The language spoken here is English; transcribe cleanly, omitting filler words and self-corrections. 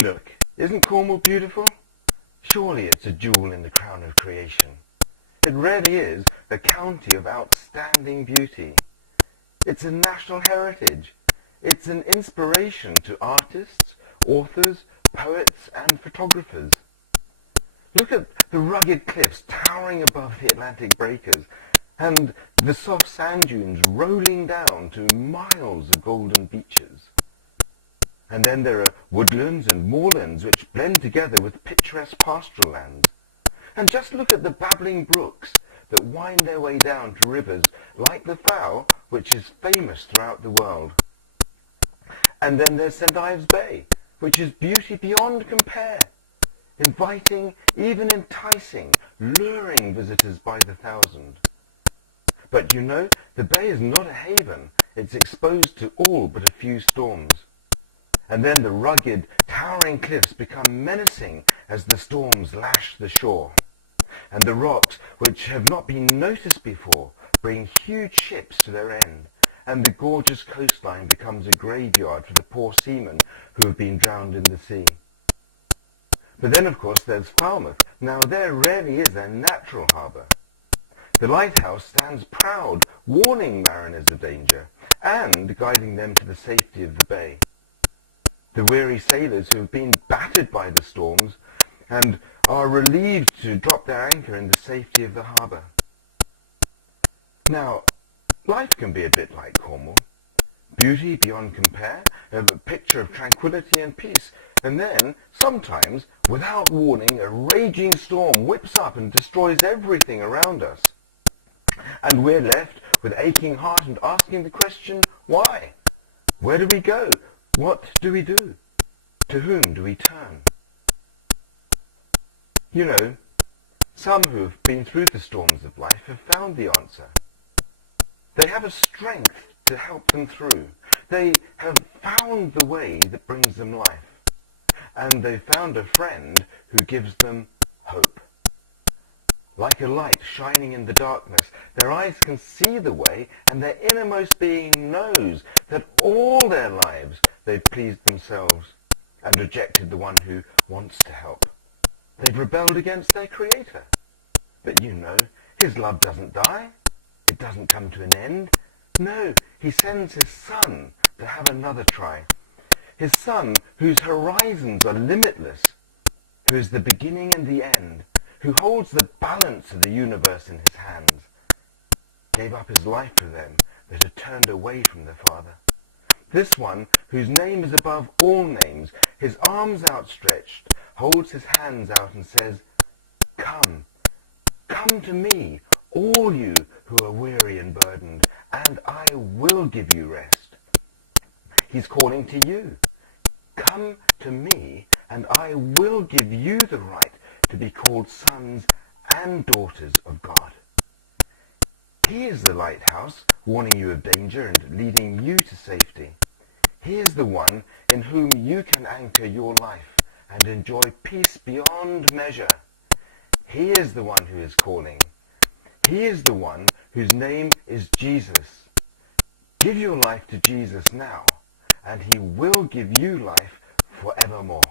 Look, isn't Cornwall beautiful? Surely it's a jewel in the crown of creation. It really is a county of outstanding beauty. It's a national heritage. It's an inspiration to artists, authors, poets, and photographers. Look at the rugged cliffs towering above the Atlantic breakers, and the soft sand dunes rolling down to miles of golden beaches. And then there are woodlands and moorlands which blend together with picturesque pastoral lands. And just look at the babbling brooks that wind their way down to rivers like the Fowl, which is famous throughout the world. And then there's St. Ives Bay, which is beauty beyond compare, inviting, even enticing, luring visitors by the thousand. But you know, the bay is not a haven. It's exposed to all but a few storms. And then the rugged, towering cliffs become menacing as the storms lash the shore. And the rocks, which have not been noticed before, bring huge ships to their end. And the gorgeous coastline becomes a graveyard for the poor seamen who have been drowned in the sea. But then, of course, there's Falmouth. Now, there really is a natural harbour. The lighthouse stands proud, warning mariners of danger and guiding them to the safety of the bay. The weary sailors who have been battered by the storms and are relieved to drop their anchor in the safety of the harbour. Now, life can be a bit like Cornwall. Beauty beyond compare, a picture of tranquility and peace, and then, sometimes, without warning, a raging storm whips up and destroys everything around us. And we're left with aching heart and asking the question, why? Where do we go? What do we do? To whom do we turn? You know, some who have been through the storms of life have found the answer. They have a strength to help them through. They have found the way that brings them life. And they've found a friend who gives them hope. Like a light shining in the darkness, their eyes can see the way, and their innermost being knows that all their lives they've pleased themselves and rejected the one who wants to help. They've rebelled against their Creator. But you know, His love doesn't die. It doesn't come to an end. No, He sends His Son to have another try. His Son, whose horizons are limitless, who is the beginning and the end, who holds the balance of the universe in His hands, gave up His life for them that had turned away from the Father. This one, whose name is above all names, His arms outstretched, holds His hands out and says, "Come, come to me, all you who are weary and burdened, and I will give you rest." He's calling to you. Come to me, and I will give you the right to be called sons and daughters of God. He is the lighthouse, warning you of danger and leading you to safety. He is the one in whom you can anchor your life and enjoy peace beyond measure. He is the one who is calling. He is the one whose name is Jesus. Give your life to Jesus now, and He will give you life forevermore.